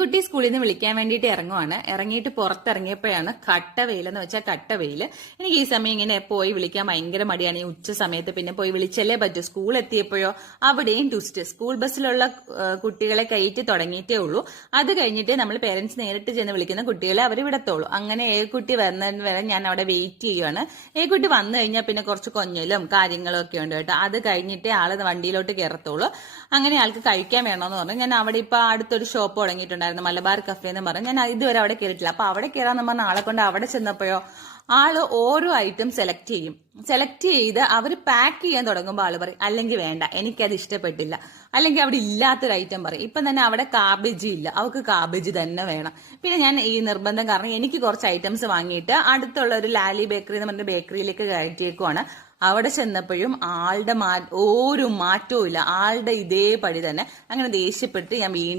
കുട്ടി സ്കൂളിൽ നിന്ന് വിളിക്കാൻ വേണ്ടിയിട്ട് ഇറങ്ങുവാണ്. ഇറങ്ങിയിട്ട് പുറത്തിറങ്ങിയപ്പോഴാണ് കട്ട വെയിലെന്ന് വെച്ചാൽ കട്ട വെയില്. എനിക്ക് ഈ സമയം ഇങ്ങനെ പോയി വിളിക്കാൻ ഭയങ്കര മടിയാണ്. ഈ ഉച്ച സമയത്ത് പിന്നെ പോയി വിളിച്ചല്ലേ പറ്റൂ. സ്കൂൾ എത്തിയപ്പോഴോ അവിടെയും ട്വിസ്റ്റ്. സ്കൂൾ ബസ്സിലുള്ള കുട്ടികളെ കയറ്റി തുടങ്ങിയിട്ടേ ഉള്ളൂ. അത് കഴിഞ്ഞിട്ട് നമ്മൾ പേരൻസ് നേരിട്ട് ചെന്ന് വിളിക്കുന്ന കുട്ടികളെ അവർ വിടത്തുള്ളൂ. അങ്ങനെ കുട്ടി വരുന്നതിന് വരെ ഞാൻ അവിടെ വെയിറ്റ് ചെയ്യുവാണ്. കുട്ടി വന്നു കഴിഞ്ഞാൽ പിന്നെ കുറച്ച് കൊഞ്ഞലും കാര്യങ്ങളും ഒക്കെ ഉണ്ട് കേട്ടോ. അത് കഴിഞ്ഞിട്ടേ ആള് വണ്ടിയിലോട്ട് കയറത്തുള്ളൂ. അങ്ങനെ ആൾക്ക് കഴിക്കാൻ വേണമെന്ന് പറഞ്ഞു. ഞാൻ അവിടെ ഇപ്പൊ അടുത്തൊരു ഷോപ്പ് തുടങ്ങിയിട്ടുണ്ടായിരുന്നു, മലബാർ കഫേ എന്ന് പറഞ്ഞു. ഞാൻ ഇതുവരെ അവിടെ കയറിയിട്ടില്ല. അപ്പൊ അവിടെ കയറാന്ന് പറഞ്ഞ ആളെ കൊണ്ട് അവിടെ ചെന്നപ്പോഴോ ആള് ഓരോ ഐറ്റം സെലക്ട് ചെയ്ത് അവർ പാക്ക് ചെയ്യാൻ തുടങ്ങുമ്പോൾ ആള് പറയും അല്ലെങ്കിൽ വേണ്ട, എനിക്കത് ഇഷ്ടപ്പെട്ടില്ല, അല്ലെങ്കിൽ അവിടെ ഇല്ലാത്തൊരു ഐറ്റം പറയും. ഇപ്പം തന്നെ അവിടെ കാബേജ് ഇല്ല, അവർക്ക് കാബേജ് തന്നെ വേണം. പിന്നെ ഞാൻ ഈ നിർബന്ധം കാരണം എനിക്ക് കുറച്ച് ഐറ്റംസ് വാങ്ങിയിട്ട് അടുത്തുള്ള ഒരു ലാലി ബേക്കറി എന്ന് പറഞ്ഞ ബേക്കറിയിലേക്ക് കയറ്റിയേക്കുവാണ്. അവിടെ ചെന്നപ്പോഴും ആളുടെ ഒരു മാറ്റവും ഇല്ല, ആളുടെ ഇതേ പടി തന്നെ. അങ്ങനെ ദേഷ്യപ്പെട്ട് ഞാൻ വീണ്ടും